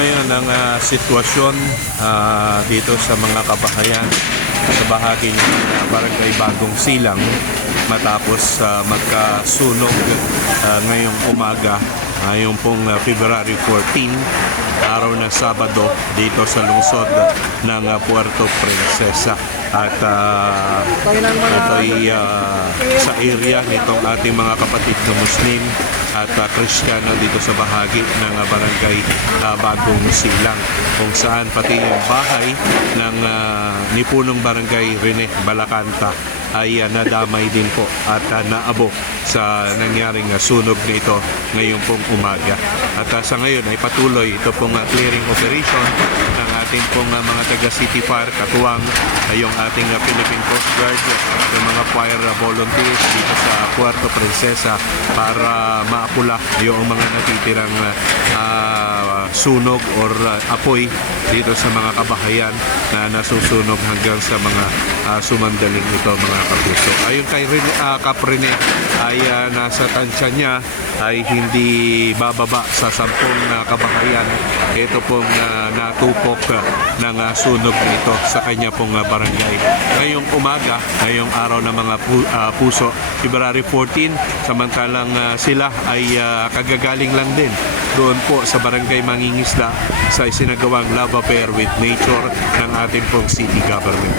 ngayon ang sitwasyon dito sa mga kabahayan sa bahagi ng Barangay Bagong Silang matapos magkasunog ngayong umaga, ngayong pong February 14, araw na Sabado dito sa lungsod ng Puerto Princesa. At ito'y sa area nitong ating mga kapatid na Muslim at Kristiyano dito sa bahagi ng Barangay Bagong Silang, kung saan pati yung bahay ng nipunong Barangay Rene Balacanta ay nadamay din po at naabok sa nangyaring sunog na ito ngayong pong umaga. At sa ngayon ay patuloy ito pong clearing operation ng ating pong mga taga City Fire, katuwang yung ating Philippine Coast Guard, yung mga fire volunteers dito sa Puerto Princesa para maapula yung mga natitirang sunog or apoy dito sa mga kabahayan na nasusunog hanggang sa mga sumandaling ito, mga kapuso. Ayon kay Kap Rene ay nasa tansya niya ay hindi bababa sa 10 kabahayan. Ito pong natupok ng sunog nito sa kanya pong barangay. Ngayong umaga, ngayong araw ng mga puso, February 14, samantalang sila ay kagagaling lang din doon po sa Barangay Mangingisda sa isinagawang love affair with nature ng ating pong city government.